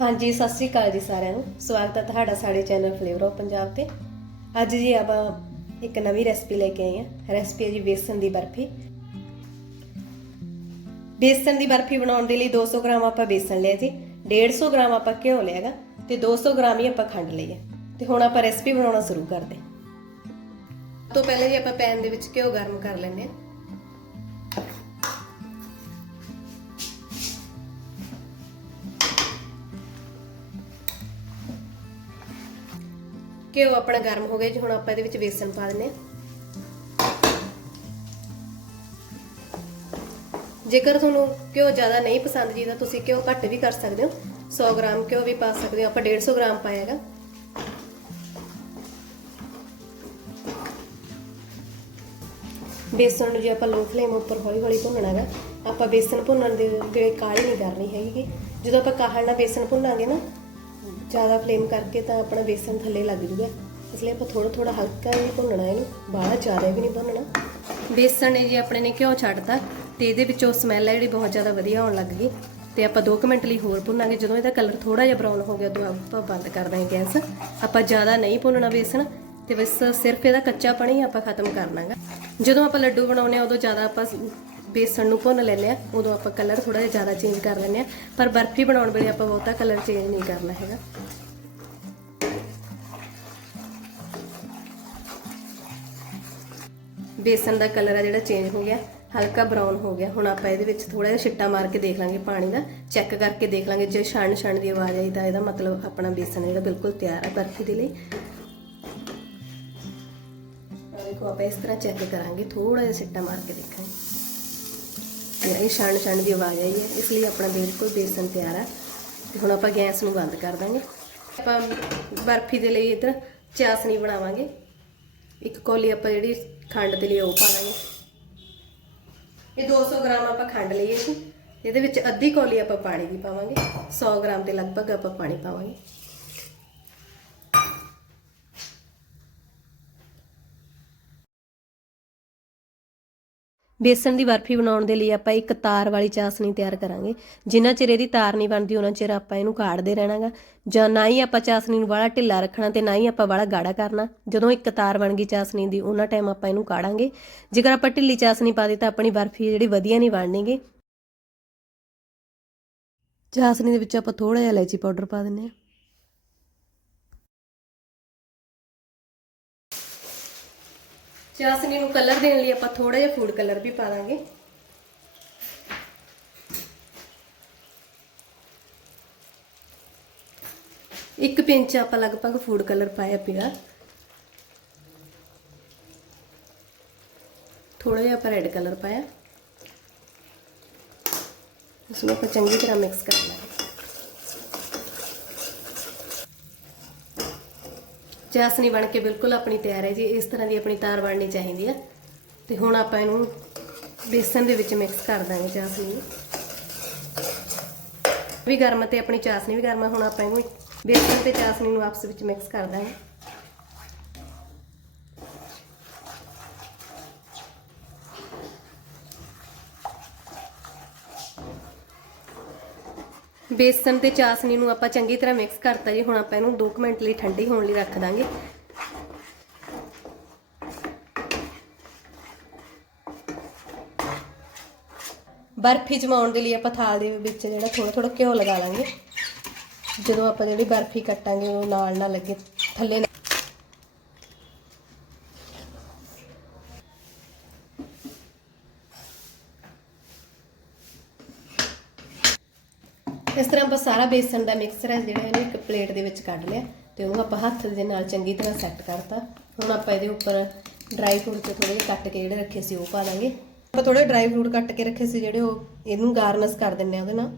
ਹਾਂਜੀ, ਸਤਿ ਸ੍ਰੀ ਅਕਾਲ ਜੀ ਸਾਰਿਆਂ ਨੂੰ। ਸਵਾਗਤ ਹੈ ਤੁਹਾਡਾ ਸਾਡੇ ਚੈਨਲ ਫਲੇਵਰ ਆਫ ਪੰਜਾਬ ਤੇ। ਅੱਜ ਜੀ ਆਪਾਂ ਇੱਕ ਨਵੀਂ ਰੈਸਪੀ ਲੈ ਕੇ ਆਏ ਹਾਂ। ਰੈਸਪੀ ਹੈ ਜੀ ਬੇਸਨ ਦੀ ਬਰਫੀ। ਬੇਸਨ ਦੀ ਬਰਫੀ ਬਣਾਉਣ ਦੇ ਲਈ 200 ਗ੍ਰਾਮ ਆਪਾਂ ਬੇਸਨ ਲਿਆ ਜੀ 150 ਗ੍ਰਾਮ ਆਪਾਂ ਘਿਓ ਲਿਆਗਾ ਤੇ 200 ਗ੍ਰਾਮ ਹੀ ਆਪਾਂ ਖੰਡ ਲਈ ਹੈ। ਤੇ ਹੁਣ ਆਪਾਂ ਰੈਸਪੀ ਬਣਾਉਣਾ ਸ਼ੁਰੂ ਕਰਦੇ ਹਾਂ। ਤੋਂ ਪਹਿਲਾਂ ਜੀ ਆਪਾਂ ਪੈਨ ਦੇ ਵਿੱਚ ਘਿਓ ਗਰਮ ਕਰ ਲੈਂਦੇ ਹਾਂ। ਘਿਓ ਆਪਣਾ ਗਰਮ ਹੋ ਗਿਆ ਜੀ, ਹੁਣ ਆਪਾਂ ਇਹਦੇ ਵਿੱਚ ਬੇਸਨ ਪਾ ਦਿੰਨੇ ਜੇਕਰ ਤੁਹਾਨੂੰ ਘਿਓ ਜ਼ਿਆਦਾ ਨਹੀਂ ਪਸੰਦ ਜੀ, ਤਾਂ ਤੁਸੀਂ ਘਿਓ ਘੱਟ ਵੀ ਕਰ ਸਕਦੇ ਹੋ। 100 ਗ੍ਰਾਮ ਘਿਓ ਵੀ ਪਾ ਸਕਦੇ ਹੋ, ਆਪਾਂ 150 ਗ੍ਰਾਮ ਪਾਏਗਾ ਬੇਸਨ ਨੂੰ ਜੇ ਆਪਾਂ ਲੋ ਫਲੇਮ ਉੱਪਰ ਹੌਲੀ ਹੌਲੀ ਭੁੰਨਣਾ ਹੈਗਾ। ਆਪਾਂ ਬੇਸਨ ਭੁੰਨਣ ਦੇ ਵੇਲੇ ਕਾਲੀ ਨਹੀਂ ਕਰਨੀ ਹੈਗੀ। ਜਦੋਂ ਆਪਾਂ ਕਾਹਲ ਨਾਲ ਬੇਸਨ ਭੁੰਨਾਂਗੇ ਨਾ ਜ਼ਿਆਦਾ ਫਲੇਮ ਕਰਕੇ ਤਾਂ ਆਪਣਾ ਬੇਸਨ ਥੱਲੇ ਲੱਗ ਜੂਗਾ। ਇਸ ਲਈ ਆਪਾਂ ਥੋੜਾ ਥੋੜਾ ਹਲਕਾ ਹੀ ਭੁੰਨਣਾ ਇਹਨੂੰ। ਬਾਹਲਾ ਜ਼ਿਆਦਾ ਵੀ ਨਹੀਂ ਭੁੰਨਣਾ। ਬੇਸਨ ਨੇ ਜੀ ਆਪਣੇ ਨੇ ਘਿਓ ਛੱਡਤਾ ਤੇ ਇਹਦੇ ਵਿੱਚੋਂ ਸਮੈਲ ਹੈ ਜਿਹੜੀ ਬਹੁਤ ਜ਼ਿਆਦਾ ਵਧੀਆ ਆਉਣ ਲੱਗ ਗਈ। ਤੇ ਆਪਾਂ 2 ਮਿੰਟ ਲਈ ਹੋਰ ਭੁੰਨਾਂਗੇ। ਜਦੋਂ ਇਹਦਾ ਕਲਰ ਥੋੜਾ ਜਿਹਾ ਬਰਾਊਨ ਹੋ ਗਿਆ, ਉਦੋਂ ਆਪਾਂ ਬੰਦ ਕਰ ਦਾਂਗੇ ਗੈਸ। ਆਪਾਂ ਜ਼ਿਆਦਾ ਨਹੀਂ ਭੁੰਨਣਾ ਬੇਸਣ ਤੇ ਬਸ ਸਿਰਫ ਇਹਦਾ ਕੱਚਾ ਪਾਣੀ ਆਪਾਂ ਖਤਮ ਕਰਨਾਗਾ ਜਦੋਂ ਆਪਾਂ ਲੱਡੂ ਬਣਾਉਨੇ ਆ ਉਦੋਂ ਜ਼ਿਆਦਾ ਆਪਾਂ ਬੇਸਣ ਨੂੰ ਭੁੰਨ ਲੈਂਦੇ ਆ ਉਦੋਂ ਆਪਾਂ ਕਲਰ ਥੋੜਾ ਜਿਹਾ ਜ਼ਿਆਦਾ ਚੇਂਜ ਕਰ ਲੈਂਦੇ ਆ ਪਰ ਬਰਫੀ ਬਣਾਉਣ ਵੇਲੇ ਆਪਾਂ ਬਹੁਤਾ ਕਲਰ ਚੇਂਜ ਨਹੀਂ ਕਰਨਾ ਹੈਗਾ। ਬੇਸਣ ਦਾ ਕਲਰ ਆ ਜਿਹੜਾ ਚੇਂਜ ਹੋ ਗਿਆ। ਹਲਕਾ ਬਰਾਊਨ ਹੋ ਗਿਆ। ਹੁਣ ਆਪਾਂ ਇਹਦੇ ਵਿੱਚ ਥੋੜਾ ਜਿਹਾ ਛਿੱਟਾ ਮਾਰ ਕੇ ਦੇਖ ਲਾਂਗੇ ਪਾਣੀ ਦਾ। ਚੈੱਕ ਕਰਕੇ ਦੇਖ ਲਾਂਗੇ ਜੇ ਛਣ ਛਣ ਦੀ ਆਵਾਜ਼ ਆਈ ਤਾਂ ਇਹਦਾ ਮਤਲਬ ਆਪਣਾ ਬੇਸਣ ਜਿਹੜਾ ਬਿਲਕੁਲ ਤਿਆਰ ਹੈ ਬਰਫੀ ਦੇ ਲਈ। ਦੇਖੋ, ਆਪਾਂ ਇਸ ਤਰ੍ਹਾਂ ਚੈੱਕ ਕਰਾਂਗੇ। ਥੋੜਾ ਜਿਹਾ ਛਿੱਟਾ ਮਾਰ ਕੇ ਦੇਖਾਂਗੇ। ਇਹ ਛਣ ਛਣ ਦੀ ਆਵਾਜ਼ ਆਈ ਹੈ, ਇਸ ਲਈ ਆਪਣਾ ਬਿਲਕੁਲ ਬੇਸਨ ਤਿਆਰ ਆ। ਤੇ ਹੁਣ ਆਪਾਂ ਗੈਸ ਨੂੰ ਬੰਦ ਕਰ ਦਾਂਗੇ। ਆਪਾਂ ਬਰਫੀ ਦੇ ਲਈ ਇਧਰ ਚਾਸਨੀ ਬਣਾਵਾਂਗੇ। ਇੱਕ ਕੌਲੀ ਆਪਾਂ ਜਿਹੜੀ ਖੰਡ ਦੇ ਲਈ ਉਹ ਪਾ ਲਾਂਗੇ ਇਹ 200 ਗ੍ਰਾਮ ਆਪਾਂ ਖੰਡ ਲਈਏ ਜੀ ਇਹਦੇ ਵਿੱਚ ਅੱਧੀ ਕੌਲੀ ਆਪਾਂ ਪਾਣੀ ਦੀ ਪਾਵਾਂਗੇ। 100 ਗ੍ਰਾਮ ਦੇ ਲਗਭਗ ਆਪਾਂ ਪਾਣੀ ਪਾਵਾਂਗੇ। ਬੇਸਣ ਦੀ ਬਰਫੀ ਬਣਾਉਣ ਦੇ ਲਈ ਆਪਾਂ ਇੱਕ ਤਾਰ ਵਾਲੀ ਚਾਸਣੀ ਤਿਆਰ ਕਰਾਂਗੇ। ਜਿੰਨਾ ਚਿਰ ਇਹਦੀ ਤਾਰ ਨਹੀਂ ਬਣਦੀ ਉਹਨਾਂ ਚਿਰ ਆਪਾਂ ਇਹਨੂੰ ਕਾੜਦੇ ਰਹਿਣਾਗਾ। ਜਾਂ ਨਾ ਹੀ ਆਪਾਂ ਚਾਸਣੀ ਨੂੰ ਵਾਲਾ ਢਿੱਲਾ ਰੱਖਣਾ ਤੇ ਨਾ ਹੀ ਆਪਾਂ ਵਾਲਾ ਗਾੜਾ ਕਰਨਾ। ਜਦੋਂ ਇੱਕ ਤਾਰ ਬਣ ਗਈ ਚਾਸਣੀ ਦੀ ਉਹਨਾਂ ਟਾਈਮ ਆਪਾਂ ਇਹਨੂੰ ਕਾੜਾਂਗੇ। ਜੇਕਰ ਆਪਾਂ ਢਿੱਲੀ ਚਾਸਣੀ ਪਾ ਦਿੱਤੀ ਤਾਂ ਆਪਣੀ ਬਰਫੀ ਜਿਹੜੀ ਵਧੀਆ ਨਹੀਂ ਬਣਨੀਗੀ। ਚਾਸਣੀ ਦੇ ਵਿੱਚ ਆਪਾਂ ਥੋੜਾ ਜਿਹਾ ਇਲਾਇਚੀ ਪਾਊਡਰ ਪਾ ਦਿੰਨੇ ਆ ਚਾਸਨੀ ਨੂੰ ਕਲਰ ਦੇਣ ਲਈ ਆਪਾਂ ਥੋੜਾ ਜਿਹਾ ਫੂਡ ਕਲਰ ਵੀ ਪਾ ਦਾਂਗੇ ਇੱਕ ਪਿੰਚ ਆਪਾਂ ਲਗਭਗ ਫੂਡ ਕਲਰ ਪਾਇਆ ਪਿਆ। ਥੋੜਾ ਜਿਹਾ ਆਪਾਂ ਰੈੱਡ ਕਲਰ ਪਾਇਆ। ਇਸ ਨੂੰ ਆਪਾਂ ਚੰਗੀ ਤਰ੍ਹਾਂ ਮਿਕਸ ਕਰ ਲਾਂਗੇ ਚਾਸਨੀ ਬਣ ਕੇ ਬਿਲਕੁਲ ਆਪਣੀ ਤਿਆਰ ਹੈ ਜੀ, ਇਸ ਤਰ੍ਹਾਂ ਦੀ ਆਪਣੀ ਤਾਰ ਬਣਨੀ ਚਾਹੀਦੀ ਆ ਤੇ ਹੁਣ ਆਪਾਂ ਇਹਨੂੰ ਬੇਸਨ ਦੇ ਵਿੱਚ ਮਿਕਸ ਕਰ ਦਾਂਗੇ ਚਾਸਨੀ ਨੂੰ। ਵੀ ਗਰਮ ਤੇ ਆਪਣੀ ਚਾਸਨੀ ਵੀ ਗਰਮ ਹੈ। ਹੁਣ ਆਪਾਂ ਇਹਨੂੰ ਬੇਸਨ ਤੇ ਚਾਸਨੀ ਨੂੰ ਆਪਸ ਵਿੱਚ ਮਿਕਸ ਕਰ ਦਾਂਗੇ। ਬੇਸਨ ਤੇ ਚਾਸਨੀ ਨੂੰ ਆਪਾਂ ਚੰਗੀ ਤਰ੍ਹਾਂ ਮਿਕਸ ਕਰਤਾ ਜੀ। ਹੁਣ ਆਪਾਂ ਇਹਨੂੰ 2 ਮਿੰਟ ਲਈ ਠੰਡੀ ਹੋਣ ਲਈ ਰੱਖ ਦਾਂਗੇ। ਬਰਫੀ ਜਮਾਉਣ ਦੇ ਲਈ ਆਪਾਂ ਥਾਲ ਦੇ ਵਿੱਚ ਜਿਹੜਾ ਥੋੜਾ ਥੋੜਾ ਘਿਓ ਲਗਾ ਲਾਂਗੇ। ਜਦੋਂ ਆਪਾਂ ਜਿਹੜੀ ਬਰਫੀ ਕੱਟਾਂਗੇ, ਉਹ ਨਾਲ ਨਾ ਲੱਗੇ, ਥੱਲੇ ਇਸ ਤਰ੍ਹਾਂ ਆਪਾਂ ਸਾਰਾ ਬੇਸਣ ਦਾ ਮਿਕਸਚਰ ਹੈ, ਜਿਹੜਾ ਇਹਨੂੰ ਇੱਕ ਪਲੇਟ ਦੇ ਵਿੱਚ ਕੱਢ ਲਿਆ ਤੇ ਉਹਨੂੰ ਆਪਾਂ ਹੱਥ ਦੇ ਨਾਲ ਚੰਗੀ ਤਰ੍ਹਾਂ ਸੈੱਟ ਕਰਤਾ। ਹੁਣ ਆਪਾਂ ਇਹਦੇ ਉੱਪਰ ਡਰਾਈ ਫਰੂਟ ਤੇ ਥੋੜੇ ਕੱਟ ਕੇ ਜਿਹੜੇ ਰੱਖੇ ਸੀ ਉਹ ਪਾ ਦਾਂਗੇ। ਆਪਾਂ ਥੋੜੇ ਡਰਾਈ ਫਰੂਟ ਕੱਟ ਕੇ ਰੱਖੇ ਸੀ ਜਿਹੜੇ ਉਹ ਇਹਨੂੰ ਗਾਰਨਿਸ਼ ਕਰ ਦਿੰਨੇ ਆ ਉਹਦੇ ਨਾਲ।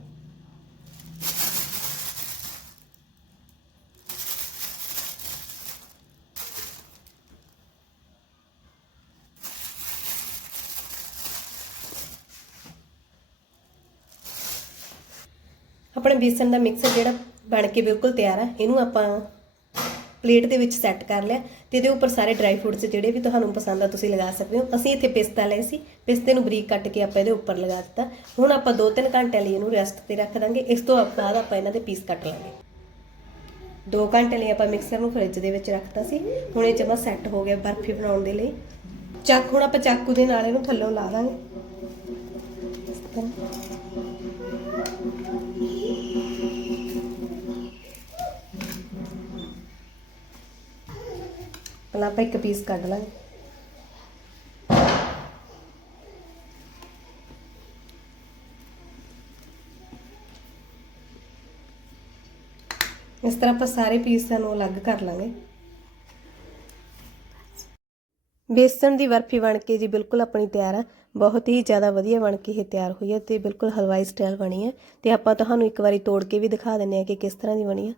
ਆਪਣਾ ਬੇਸਨ ਦਾ ਮਿਕਸਰ ਜਿਹੜਾ ਬਣ ਕੇ ਬਿਲਕੁਲ ਤਿਆਰ ਆ, ਇਹਨੂੰ ਆਪਾਂ ਪਲੇਟ ਦੇ ਵਿੱਚ ਸੈੱਟ ਕਰ ਲਿਆ ਤੇ ਇਹਦੇ ਉੱਪਰ ਸਾਰੇ ਡਰਾਈ ਫਰੂਟਸ ਜਿਹੜੇ ਵੀ ਤੁਹਾਨੂੰ ਪਸੰਦ ਆ ਤੁਸੀਂ ਲਗਾ ਸਕਦੇ ਹੋ। ਅਸੀਂ ਇੱਥੇ ਪਿਸਤਾ ਲਏ ਸੀ, ਪਿਸਤੇ ਨੂੰ ਬਰੀਕ ਕੱਟ ਕੇ ਆਪਾਂ ਇਹਦੇ ਉੱਪਰ ਲਗਾ ਦਿੱਤਾ। ਹੁਣ ਆਪਾਂ 2-3 ਘੰਟੇ ਲਈ ਇਹਨੂੰ ਰੈਸਟ ਤੇ ਰੱਖ ਦਾਂਗੇ। ਇਸ ਤੋਂ ਬਾਅਦ ਆਪਾਂ ਇਹਨਾਂ ਦੇ ਪੀਸ ਕੱਟ ਲਾਂਗੇ। 2 ਘੰਟੇ ਲਈ ਆਪਾਂ ਮਿਕਸਰ ਨੂੰ ਫ੍ਰਿਜ ਦੇ ਵਿੱਚ ਰੱਖਤਾ ਸੀ। ਹੁਣ ਇਹ ਜਮਾ ਸੈੱਟ ਹੋ ਗਿਆ ਬਰਫੀ ਬਣਾਉਣ ਦੇ ਲਈ। ਚੱਕ, ਹੁਣ ਆਪਾਂ ਚਾਕੂ ਦੇ ਨਾਲ ਇਹਨੂੰ ਥੱਲੋਂ ਲਾ ਦਾਂਗੇ। ਇਸ ਆਪਾਂ ਇੱਕ ਪੀਸ ਕੱਢ ਲਾਂਗੇ। ਇਸ ਤਰ੍ਹਾਂ ਆਪਾਂ ਸਾਰੇ ਪੀਸਾਂ ਨੂੰ ਅਲੱਗ ਕਰ ਲਾਂਗੇ। ਬੇਸਣ ਦੀ ਬਰਫੀ ਬਣ ਕੇ ਜੀ ਬਿਲਕੁਲ ਆਪਣੀ ਤਿਆਰ ਆ। ਬਹੁਤ ਹੀ ਜ਼ਿਆਦਾ ਵਧੀਆ ਬਣ ਕੇ ਇਹ ਤਿਆਰ ਹੋਈ ਹੈ ਤੇ ਬਿਲਕੁਲ ਹਲਵਾਈ ਸਟਾਈਲ ਬਣੀ ਹੈ ਤੇ ਆਪਾਂ ਤੁਹਾਨੂੰ ਇੱਕ ਵਾਰੀ ਤੋੜ ਕੇ ਵੀ ਦਿਖਾ ਦਿੰਨੇ ਆ ਕਿ ਕਿਸ ਤਰ੍ਹਾਂ ਦੀ ਬਣੀ ਆ।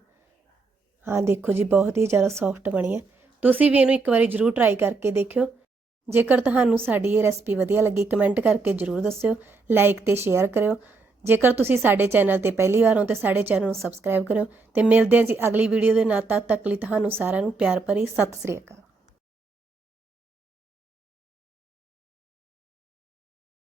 ਹਾਂ ਦੇਖੋ ਜੀ, ਬਹੁਤ ਹੀ ਜ਼ਿਆਦਾ ਸੌਫਟ ਬਣੀ ਹੈ ਤੁਸੀਂ ਵੀ ਇਹਨੂੰ ਇੱਕ ਵਾਰੀ ਜ਼ਰੂਰ ਟਰਾਈ ਕਰਕੇ ਦੇਖਿਓ। ਜੇਕਰ ਤੁਹਾਨੂੰ ਸਾਡੀ ਇਹ ਰੈਸਪੀ ਵਧੀਆ ਲੱਗੀ ਕਮੈਂਟ ਕਰਕੇ ਜ਼ਰੂਰ ਦੱਸਿਓ ਲਾਈਕ ਤੇ ਸ਼ੇਅਰ ਕਰਿਓ। ਜੇਕਰ ਤੁਸੀਂ ਸਾਡੇ ਚੈਨਲ ਤੇ ਪਹਿਲੀ ਵਾਰ ਹੋ, ਤੇ ਸਾਡੇ ਚੈਨਲ ਨੂੰ ਸਬਸਕ੍ਰਾਈਬ ਕਰਿਓ। ਤੇ ਮਿਲਦੇ ਹਾਂ ਜੀ ਅਗਲੀ ਵੀਡੀਓ ਦੇ ਨਾਲ, ਤਦ ਤੱਕ ਲਈ ਤੁਹਾਨੂੰ ਸਾਰਿਆਂ ਨੂੰ ਪਿਆਰ ਭਰੀ, ਸਤਿ ਸ੍ਰੀ ਅਕਾਲ।